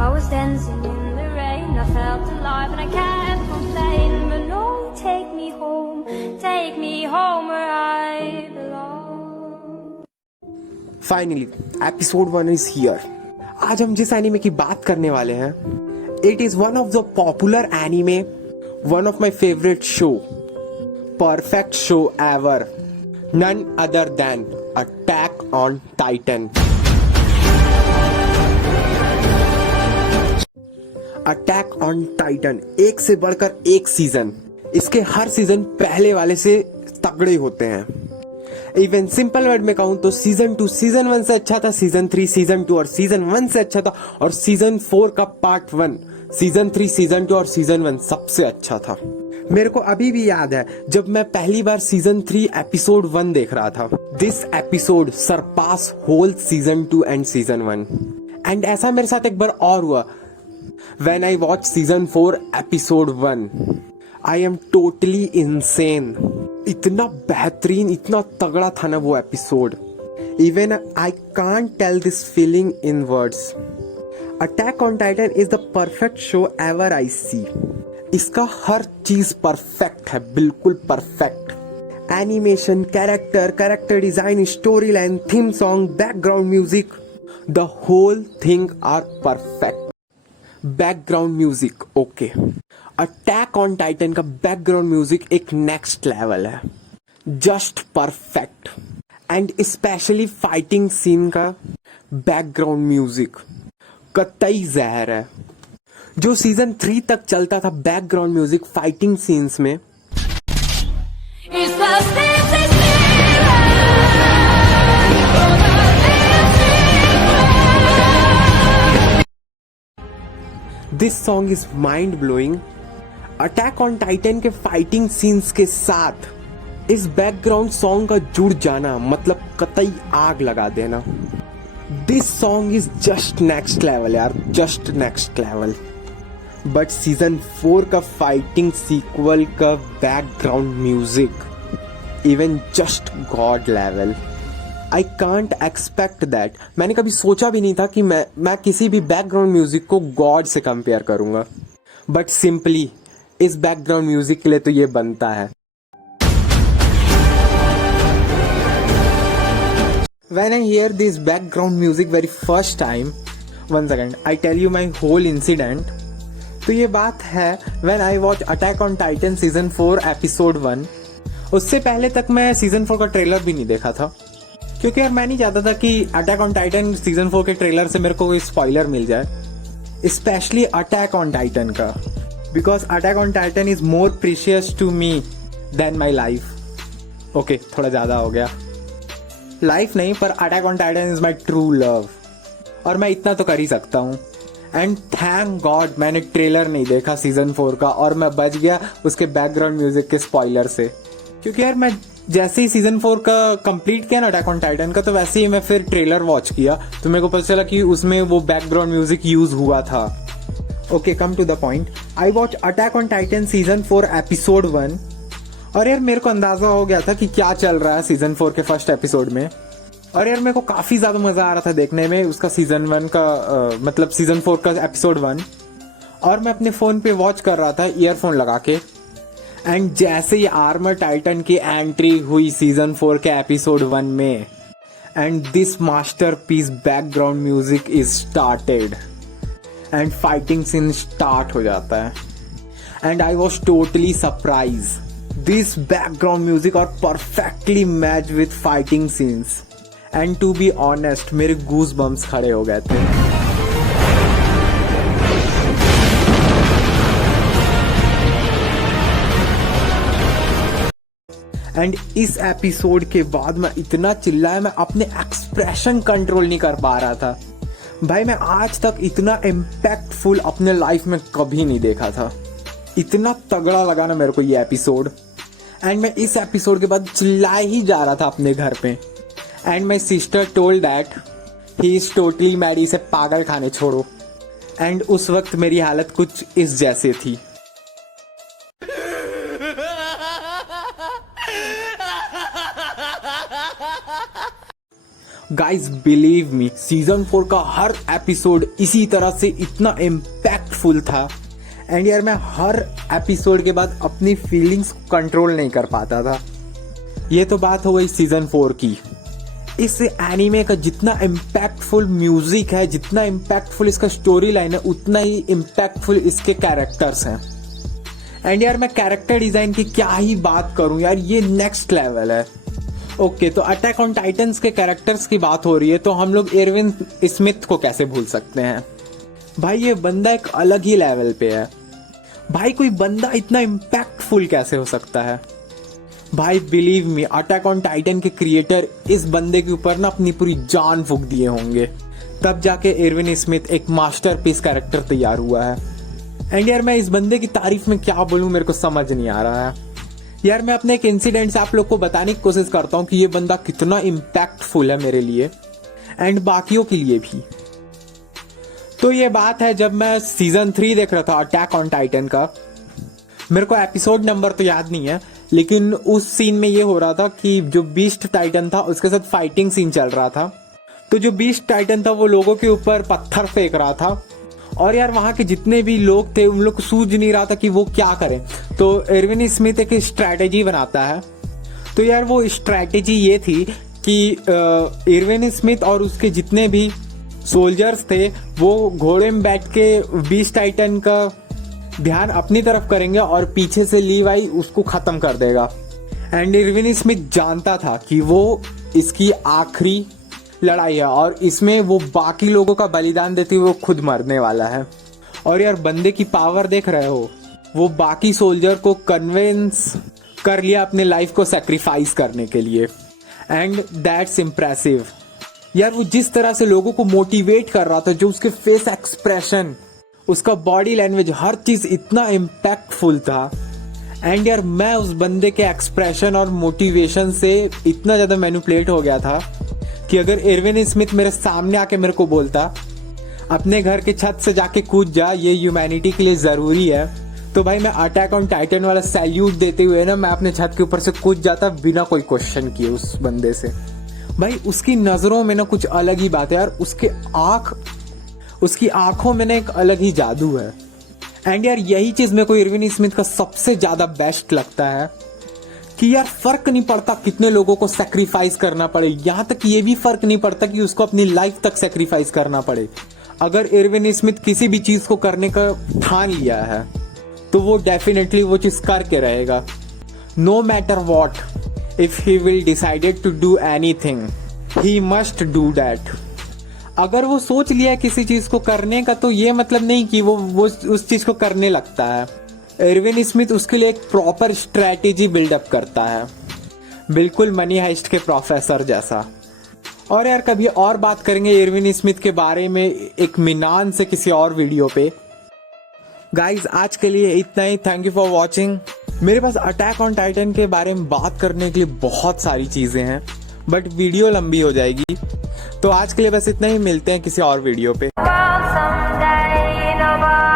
I was dancing in the rain, I felt alive and I can't complain. But no, take me home where I belong. Finally, episode 1 is here. आज हम जिस anime की बात करने वाले हैं, it is one of the popular anime, one of my favorite show, perfect show ever, none other than Attack on Titan. Attack on Titan एक से बढ़कर एक सीजन, इसके हर सीजन पहले वाले से तगड़े होते हैं. इवन सिंपल वर्ड में कहूं तो सीजन 2 सीजन 1 से अच्छा था, सीजन 3 सीजन 2 और सीजन 1 से अच्छा था, और सीजन 4 का पार्ट 1 सीजन 3 सीजन 2 और सीजन 1 सबसे अच्छा था. मेरे को अभी भी याद है जब मैं पहली बार सीजन 3 एपिसोड 1 देख रहा था. This episode surpass whole season 2 and season 1. And ऐसा मेरे साथ एक बार और हुआ when I watched season 4 episode 1. I am totally insane. इतना बेहतरीन, इतना तगड़ा था ना वो episode. Even I can't tell this feeling in words. Attack on Titan is the perfect show ever I see. इसका हर चीज परफेक्ट है, बिल्कुल perfect. Animation, character design, story line, theme song, background music, the whole thing are perfect. Background music okay, Attack on Titan का background music एक next level है, just perfect. And specially fighting scene का background music कतई जहर है. जो season 3 तक चलता था बैकग्राउंड म्यूजिक फाइटिंग सीन्स में, this song is mind blowing. Attack on Titan के फाइटिंग सीन्स के साथ इस बैकग्राउंड सॉन्ग का जुड़ जाना मतलब कतई आग लगा देना. This song is just next level यार, just next level. But season 4 का फाइटिंग सीक्वल का background music even just god level. I can't expect that. मैंने कभी सोचा भी नहीं था कि मैं किसी भी बैकग्राउंड म्यूजिक को गॉड से कंपेयर करूंगा. बट सिंपली इस बैकग्राउंड म्यूजिक के लिए तो ये बनता है. When I hear this background music very first time, one second, I tell you my whole incident. तो ये बात है when I watch Attack on Titan season 4 episode 1. उससे पहले तक मैं सीजन 4 का ट्रेलर भी नहीं देखा था, क्योंकि यार मैं नहीं चाहता था कि अटैक ऑन टाइटन सीजन 4 के ट्रेलर से मेरे को कोई स्पॉइलर मिल जाए, स्पेशली अटैक ऑन टाइटन का, because Attack on Titan is more precious to me than my life. Okay, थोड़ा ज्यादा हो गया, लाइफ नहीं पर Attack on Titan is my true love, और मैं इतना तो कर ही सकता हूँ. एंड थैंक गॉड मैंने ट्रेलर नहीं देखा सीजन 4 का, और मैं बच गया उसके बैकग्राउंड म्यूजिक के स्पॉइलर से. क्योंकि यार मैं जैसे ही सीजन 4 का कंप्लीट किया ना अटैक ऑन टाइटन का, तो वैसे ही मैं फिर ट्रेलर वॉच किया, तो मेरे को पता चला कि उसमें वो बैकग्राउंड म्यूजिक यूज हुआ था. Okay, come to the point. I watch Attack on Titan season 4 episode 1, और यार मेरे को अंदाजा हो गया था कि क्या चल रहा है सीजन 4 के फर्स्ट एपिसोड में. और यार मेरे को काफी ज्यादा मजा आ रहा था देखने में उसका सीजन 1 का मतलब सीजन 4 का एपिसोड 1. और मैं अपने फोन पे वॉच कर रहा था ईयरफोन लगा के. एंड जैसे ही आर्मर टाइटन की एंट्री हुई सीजन 4 के एपिसोड 1 में, and this masterpiece background music is started and fighting scene start हो जाता है. And I was totally surprise. This background music और perfectly match with fighting scenes. And to be honest मेरे goose bumps खड़े हो गए थे. एंड इस एपिसोड के बाद मैं इतना चिल्लाया, मैं अपने एक्सप्रेशन कंट्रोल नहीं कर पा रहा था. भाई मैं आज तक इतना इम्पैक्टफुल अपने लाइफ में कभी नहीं देखा था. इतना तगड़ा लगा ना मेरे को ये एपिसोड. एंड मैं इस एपिसोड के बाद चिल्लाए ही जा रहा था अपने घर पे. And my sister told that he is totally mad, इसे पागल खाने छोड़ो. एंड उस वक्त मेरी हालत कुछ इस जैसे थी. गाइज बिलीव मी, सीजन 4 का हर एपिसोड इसी तरह से इतना इम्पैक्टफुल था। एंड यार मैं हर एपिसोड के बाद अपनी फीलिंग्स को कंट्रोल नहीं कर पाता था। ये तो बात हो गई सीजन 4 की। इस एनीमे का जितना इम्पैक्टफुल म्यूजिक है, जितना इम्पैक्टफुल इसका स्टोरी लाइन है, उतना ही इम्पैक्टफुल इसके कैरेक्टर्स हैं। एंड यार मैं कैरेक्टर डिजाइन की क्या ही बात करूं यार, ये नेक्स्ट लेवल है। ओके तो अटैक ऑन टाइटन्स के कैरेक्टर्स की बात हो रही है तो हम लोग एरविन स्मिथ को कैसे भूल सकते हैं। भाई ये बंदा एक अलग ही लेवल पे है। भाई कोई बंदा इतना इम्पैक्टफुल कैसे हो सकता है। भाई believe me, attack on Titan के क्रिएटर इस बंदे के ऊपर ना अपनी पूरी जान फूंक दिए होंगे, तब जाके एरविन स्मिथ एक मास्टरपीस कैरेक्टर तैयार हुआ है। एंड यार मैं इस बंदे की तारीफ में क्या बोलूं, मेरे को समझ नहीं आ रहा है। यार मैं अपने एक इंसिडेंट से आप लोग को बताने की कोशिश करता हूं कि ये बंदा कितना इम्पैक्टफुल है मेरे लिए एंड बाकियों के लिए भी। तो ये बात है जब मैं सीजन 3 देख रहा था अटैक ऑन टाइटन का। मेरे को एपिसोड नंबर तो याद नहीं है, लेकिन उस सीन में ये हो रहा था कि जो बीस्ट टाइटन था उसके साथ फाइटिंग सीन चल रहा था। तो जो बीस्ट टाइटन था वो लोगों के ऊपर पत्थर फेंक रहा था और यार वहां के जितने भी लोग थे उन लोग को सूझ नहीं रहा था कि वो क्या करें। तो एरविन स्मिथ एक स्ट्रैटेजी बनाता है। तो यार वो स्ट्रैटेजी ये थी कि एरविन स्मिथ और उसके जितने भी सोल्जर्स थे वो घोड़े में बैठ के बीस्ट टाइटन का ध्यान अपनी तरफ करेंगे और पीछे से लीवाई उसको खत्म कर देगा। एंड एरविन स्मिथ जानता था कि वो इसकी आखिरी लड़ाई है और इसमें वो बाकी लोगों का बलिदान देते हुए वो खुद मरने वाला है। और यार बंदे की पावर देख रहे हो, वो बाकी सोल्जर को कन्विंस कर लिया अपने लाइफ को सेक्रीफाइस करने के लिए। And that's impressive. यार वो जिस तरह से लोगों को मोटिवेट कर रहा था, जो उसके फेस एक्सप्रेशन, उसका बॉडी लैंग्वेज, हर चीज इतना इम्पैक्टफुल था। एंड यार मैं उस बंदे के एक्सप्रेशन और मोटिवेशन से इतना ज्यादा मैनिपुलेट हो गया था कि अगर एरविन स्मिथ मेरे सामने आके मेरे को बोलता अपने घर के छत से जाके कूद जा, ये ह्यूमैनिटी के लिए जरूरी है, तो भाई मैं अटैक ऑन टाइटन वाला सैल्यूट देते हुए ना मैं अपने छत के ऊपर से कूद जाता बिना कोई क्वेश्चन किए उस बंदे से। भाई उसकी नजरों में ना कुछ अलग ही बात है यार, उसकी आंखों में ना एक अलग ही जादू है। एंड यार यही चीज मेरे को एरविन स्मिथ का सबसे ज्यादा बेस्ट लगता है कि यार फर्क नहीं पड़ता कितने लोगों को सेक्रीफाइस करना पड़े, यहां तक ये भी फर्क नहीं पड़ता कि उसको अपनी लाइफ तक सेक्रीफाइस करना पड़े। अगर एरविन स्मिथ किसी भी चीज को करने का ठान लिया है तो वो डेफिनेटली वो चीज करके रहेगा। No matter what, if he will decided to do anything he must do that. अगर वो सोच लिया किसी चीज को करने का तो ये मतलब नहीं कि वो उस चीज को करने लगता है। एरविन स्मिथ उसके लिए एक प्रॉपर स्ट्रैटेजी बिल्डअप करता है, बिल्कुल मनी हाइस्ट के प्रोफेसर जैसा। और यार कभी और बात करेंगे एरविन स्मिथ के बारे में एक मिनान से किसी और वीडियो पे। गाइज आज के लिए इतना ही, थैंक यू फॉर वॉचिंग। मेरे पास अटैक ऑन टाइटन के बारे में बात करने के लिए बहुत सारी चीजें हैं बट वीडियो लंबी हो जाएगी, तो आज के लिए बस इतना ही, मिलते हैं किसी और वीडियो पे। Someday, nobody